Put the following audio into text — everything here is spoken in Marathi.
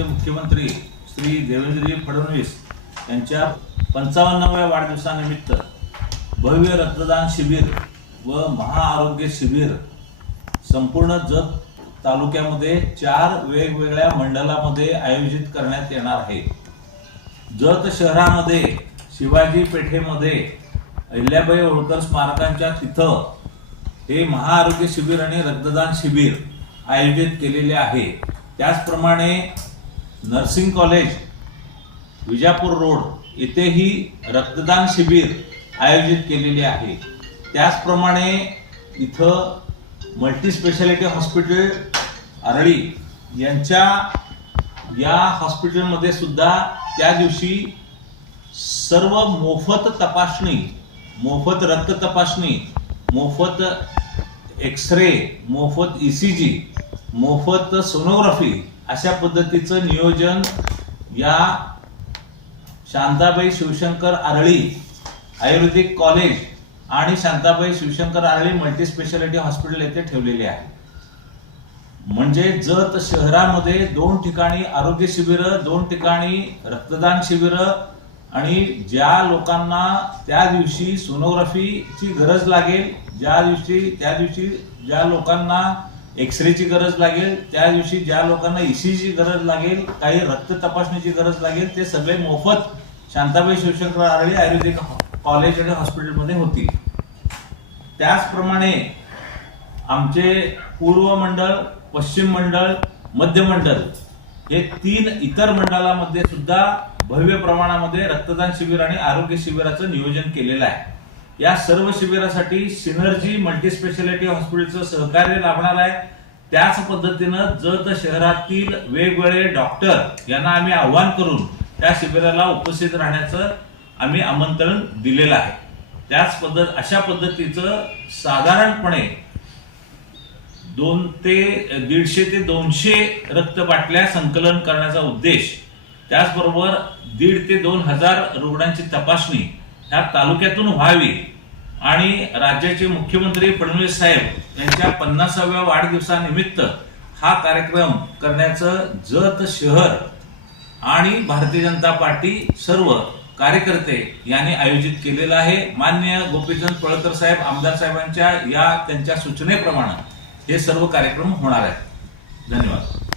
राज्याचे मुख्यमंत्री श्री देवेंद्रजी फडणवीस यांच्या पंचावन्नाव्या वाढदिवसानिमित्त भव्य रक्तदान शिबिर व महाआरोग्य शिबिर संपूर्ण जत तालुक्यामध्ये चार वेगवेगळ्या मंडलामध्ये आयोजित करण्यात येणार आहे जत शहरामध्ये शिवाजी पेठेमध्ये अहिल्याबाई होळकर स्मारकांच्या तिथं हे महाआरोग्य शिबिर आणि रक्तदान शिबिर आयोजित केलेले आहे त्याचप्रमाणे नर्सिंग कॉलेज विजापूर रोड येथेही रक्तदान शिबिर आयोजित केलेले आहे त्याचप्रमाणे इथं मल्टीस्पेशालिटी हॉस्पिटल आरळी यांच्या या हॉस्पिटलमध्ये सुद्धा त्या दिवशी सर्व मोफत तपासणी मोफत रक्त तपासणी मोफत एक्स मोफत ई सी जी मोफत सोनोग्राफी अशा पद्धतीचं नियोजन या शांताबाई शिवशंकर आरळी आयुर्वेदिक कॉलेज आणि शांताबाई शिवशंकर आरळी मल्टीस्पेशालिटी हॉस्पिटल येथे ठेवलेले आहे म्हणजे जत शहरामध्ये दोन ठिकाणी आरोग्य शिबिरं दोन ठिकाणी रक्तदान शिबिरं आणि ज्या लोकांना त्या दिवशी सोनोग्राफीची गरज लागेल ज्या दिवशी त्या दिवशी ज्या लोकांना एक्सरेची गरज लागेल त्या दिवशी ज्या लोकांना ईसीची e गरज लागेल काही रक्त तपासणीची गरज लागेल ते सगळे मोफत शांताबाई शिवशंकर आरळी आयुर्वेदिक कॉलेज आणि हॉस्पिटलमध्ये होतील त्याचप्रमाणे आमचे पूर्व मंडळ पश्चिम मंडळ मध्य मंडळ हे तीन इतर मंडळामध्ये सुद्धा भव्य प्रमाणामध्ये रक्तदान शिबिर आणि आरोग्य शिबिराचं नियोजन केलेलं आहे या सर्व शिबिरासाठी सिनर्जी मल्टीस्पेशालिटी हॉस्पिटलचं सहकार्य लाभणार आहे त्याच पद्धतीनं जत शहरातील वेगवेगळे डॉक्टर यांना आम्ही आव्हान करून त्या शिबिराला उपस्थित राहण्याचं आम्ही आमंत्रण दिलेलं आहे त्याच पद्धत अशा पद्धतीचं साधारणपणे दोन ते दीडशे ते दोनशे रक्तबाटल्या संकलन करण्याचा उद्देश त्याचबरोबर दीड ते दोन हजार रुग्णांची तपासणी ह्या तालुक्यातून व्हावी आणि राज्याचे मुख्यमंत्री फडणवीस साहेब यांच्या पन्नासाव्या वाढदिवसानिमित्त हा कार्यक्रम करण्याचं जत शहर आणि भारतीय जनता पार्टी सर्व कार्यकर्ते यांनी आयोजित केलेलं आहे मान्य गोपीचंद पळकर साहेब आमदार साहेबांच्या या त्यांच्या सूचनेप्रमाणे हे सर्व कार्यक्रम होणार आहेत धन्यवाद